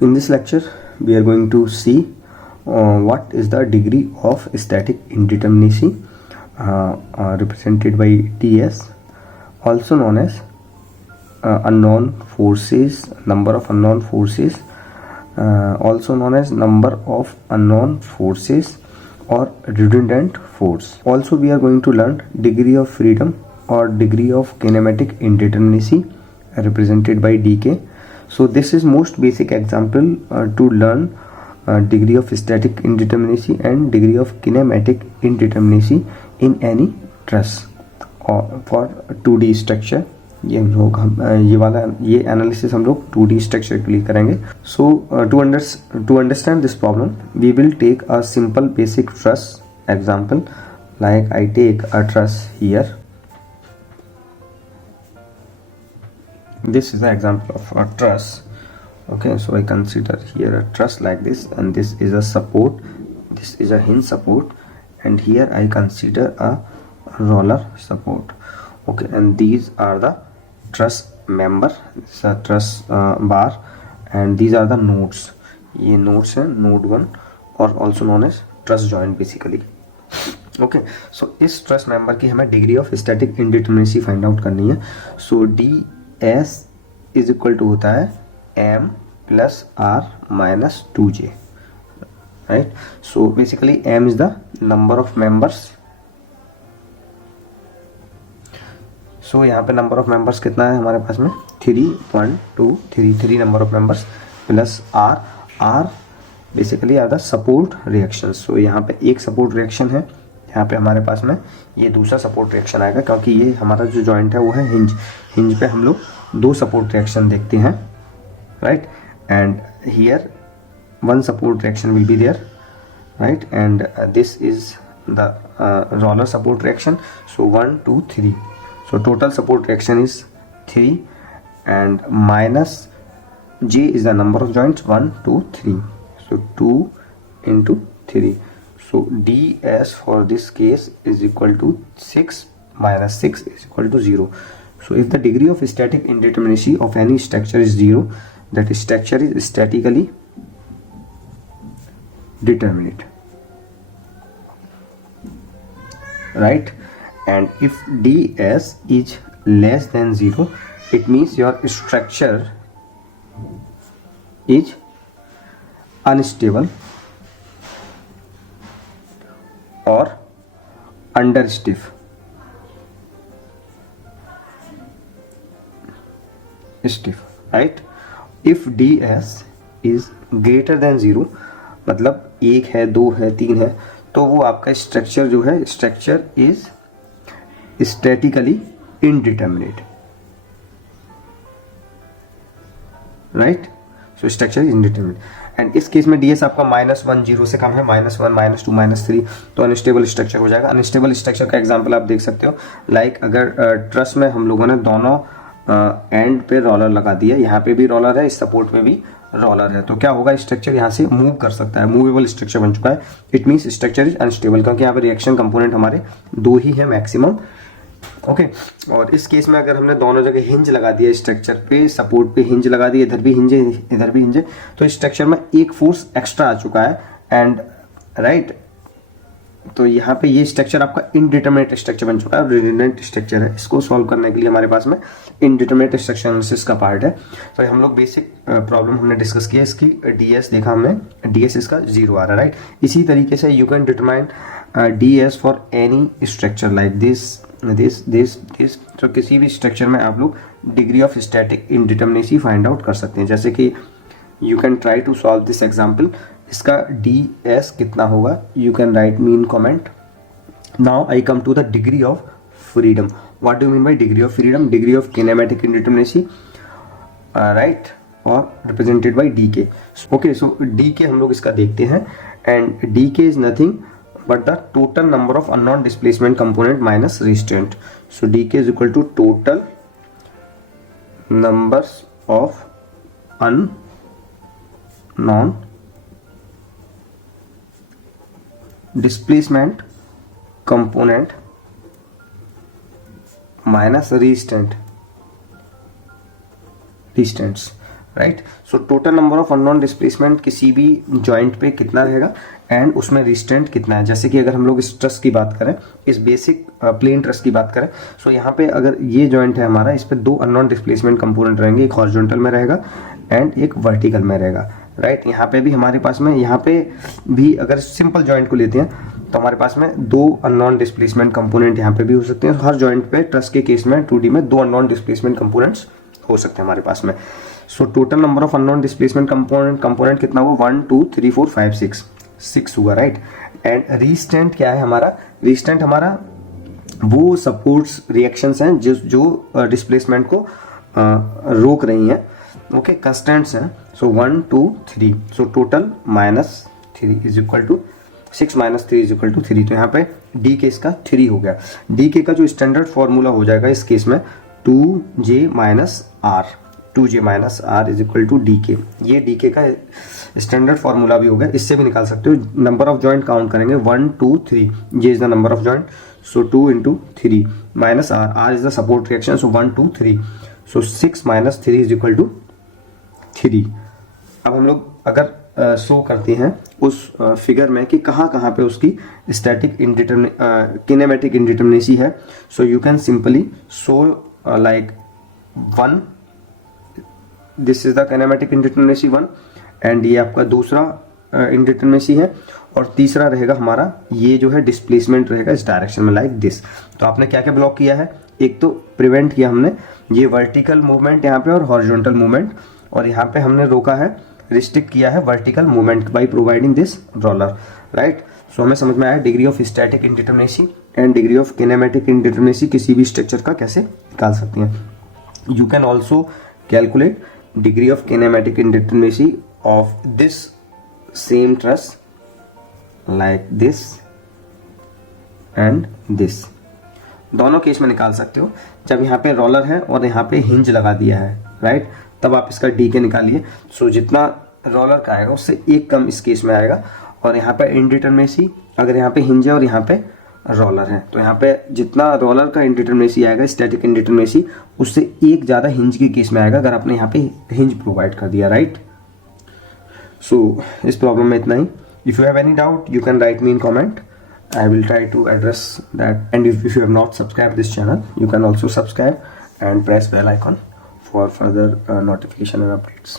in this lecture we are going to see what is the degree of static indeterminacy represented by TS, also known as unknown forces, number of unknown forces, also known as number of unknown forces or redundant force. Also we are going to learn degree of freedom or degree of kinematic indeterminacy represented by dk. So this is most basic example to learn degree of static indeterminacy and degree of kinematic indeterminacy in any truss or for 2D structure. ये हम लोग ये analysis हम लोग 2D structure के लिए करेंगे. So to understand this problem we will take a simple basic truss example, like I take a truss here. This is the example of a truss. Okay, so I consider here a truss like this, and this is a support, this is a hinge support, and here I consider a roller support. Okay, and these are the truss member, this is a truss bar, and these are the nodes. ये nodes हैं, node 1 और also known as truss joint basically. Okay, so इस truss member की हमें degree of static indeterminacy find out करनी है. So ds is equal to होता है m plus r minus 2j, right? So basically m is the number of members. So यहाँ पे number of members कितना है हमारे पास में 3, 1, 2, 3 number of members plus R basically R the support reaction. So यहाँ पे एक सपोर्ट रिएक्शन है, यहाँ पे हमारे पास में ये दूसरा सपोर्ट रिएक्शन आएगा क्योंकि ये हमारा जो जॉइंट है वो है हिंज पे हम लोग 2 सपोर्ट रिएक्शन देखते हैं, right? And here 1 support reaction will be there, right? And this is the roller support reaction. So 1, 2, 3. So total support reaction is 3 and minus J is the number of joints 1, 2, 3. So 2 into 3. So ds for this case is equal to 6 minus 6 is equal to 0. So if the degree of static indeterminacy of any structure is 0, that structure is statically determinate, right? And if ds is less than 0, it means your structure is unstable or under stiff. Right? If ds is greater than 0, मतलब 1 है, 2 है, 3 है, तो वो आपका structure जो है structure is statically indeterminate, right? So structure is indeterminate. And इस केस में ds आपका -1 0 से कम है, -1 -2 -3, तो अनस्टेबल स्ट्रक्चर हो जाएगा. अनस्टेबल स्ट्रक्चर का एग्जांपल आप देख सकते हो, लाइक अगर ट्रस में हम लोगों ने दोनों एंड पे रोलर लगा दिया, यहाँ पे भी रोलर है, इस सपोर्ट में भी रोलर है, तो क्या होगा, स्ट्रक्चर यहाँ से मूव कर सकता है, मूवेबल स्ट्रक्चर बन चुका है. It means structure is unstable क्योंकि यहाँ पे रिएक्शन कंपोनेंट हमारे 2 ही है मैक्सिमम. ओके और इस केस में अगर हमने दोनों जगह हिंज लगा दिया, स्ट्रक्चर पे सपोर्ट पे हिंज लगा दिया, इधर भी हिंज है, इधर भी हिंज है, तो स्ट्रक्चर में एक फोर्स एक्स्ट्रा आ चुका है. एंड राइट, तो यहाँ पे ये स्ट्रक्चर आपका इनडिटरमिनेट स्ट्रक्चर बन चुका है, रिडंडेंट स्ट्रक्चर है. इसको सॉल्व करने के लिए हमारे पास में इनडिटरमिनेट स्ट्रक्चर एनालिसिस का पार्ट है. तो हम लोग बेसिक प्रॉब्लम हमने डिस्कस किया, इसकी डीएस देखा हमने, डीएस इसका 0 आ रहा है, राइट? इसी तरीके से you can determine DS for any structure like this. तो किसी भी स्ट्रक्चर में आप लोग degree of static indeterminacy find out कर सकते हैं. जैसे कि you can try to solve this example. इसका ds कितना होगा, you can write me in comment. Now I come to the degree of freedom. What do mean by degree of freedom? Degree of kinematic indeterminacy, right, और represented by dk. Okay, so dk हम लोग इसका देखते हैं, and dk is nothing but the total number of unknown displacement component minus restraint. So dk is equal to total numbers of unknown displacement component minus restraints. Right. So total number of unknown displacement किसी भी joint पे कितना रहेगा and उसमें restraint कितना है। जैसे कि अगर हम लोग इस ट्रस की बात करें, इस बेसिक प्लेन ट्रस की बात करें, सो यहाँ पे अगर ये जॉइंट है हमारा, इस पे दो अननोन डिस्प्लेसमेंट कंपोनेंट रहेंगे, एक हॉरिजॉन्टल में रहेगा एंड एक वर्टिकल में रहेगा, राइट। यहाँ पे भी हमारे पास में, यहाँ पे भी अगर सिंपल जॉइंट को लेते हैं तो हमारे पास में दो अननोन डिस्प्लेसमेंट कंपोनेंट यहाँ पे भी हो सकते हैं। हर जॉइंट पे ट्रस के केस में 2D में दो अननोन डिस्प्लेसमेंट कंपोनेंट्स हो सकते हैं हमारे पास में। So total number of unknown displacement component कितना हुआ, 1 2 3 4 5 6 हुआ, राइट। एंड रिस्ट्रेंट क्या है हमारा, रिस्ट्रेंट हमारा वो सपोर्ट्स रिएक्शंस हैं जो डिस्प्लेसमेंट को रोक रही हैं, ओके, कंस्टेंट्स हैं। So 1 2 3, so total -3 is equal to 6 - 3 is equal to 3। तो यहाँ पे डी के इसका 3 हो गया। डी के का जो स्टैंडर्ड फॉर्मूला हो जाएगा इस केस में 2J - R is equal to D K. ये डी के का स्टैंडर्ड फॉर्मूला भी हो गया। इससे भी निकाल सकते हो। नंबर ऑफ जॉइंट काउंट करेंगे 1 2 3, ये is the number of joint, so 2 × 3 minus R is the support reaction, so 1 2 3, so 6 - 3 is equal to 3। अब हम लोग अगर शो करते हैं उस फिगर में कि कहाँ कहाँ पे उसकी स्टैटिक किनेमेटिक इंडिटरमिनेसी है, so you can simply show like 1, this is the kinematic indeterminacy 1, and ये आपका दूसरा इंडिटरमिनेसी है, और तीसरा रहेगा हमारा ये जो है डिस्प्लेसमेंट रहेगा इस डायरेक्शन में लाइक दिस। तो आपने क्या क्या ब्लॉक किया है, एक तो प्रिवेंट किया हमने ये वर्टिकल मूवमेंट यहाँ पे और हॉरिजॉन्टल मूवमेंट, और यहाँ पे हमने रोका है, रिस्ट्रिक्ट किया है vertical movement by providing this roller, right. So हमें समझ में आया degree of static indeterminacy and degree of kinematic indeterminacy किसी भी स्ट्रक्चर का कैसे निकाल सकते हैं। You can also calculate degree of kinematic indeterminacy of this same truss like this and this, दोनों केस में निकाल सकते हो। जब यहाँ पे रोलर है और यहाँ पे हिंज लगा दिया है, राइट, तब आप इसका डी के निकालिए। सो जितना रोलर का आएगा उससे एक कम इस केस में आएगा, और यहाँ पे इंडिटरमिनेसी, अगर यहाँ पे हिंज है और यहाँ पे रोलर है, तो यहाँ पे जितना रोलर का इंडिटरमिनेसी आएगा स्टैटिक इंडिटरमिनेसी, उससे एक ज़्यादा हिंज के केस में आएगा अगर आपने यहाँ पे हिंज प्रोवाइड कर दिया, राइट। सो इस प्रॉब्लम में इतना ही। If you have any doubt you can write me in comment, I will try to address that. And if you have not subscribed this channel, you can also subscribe and press bell icon for further notification and updates.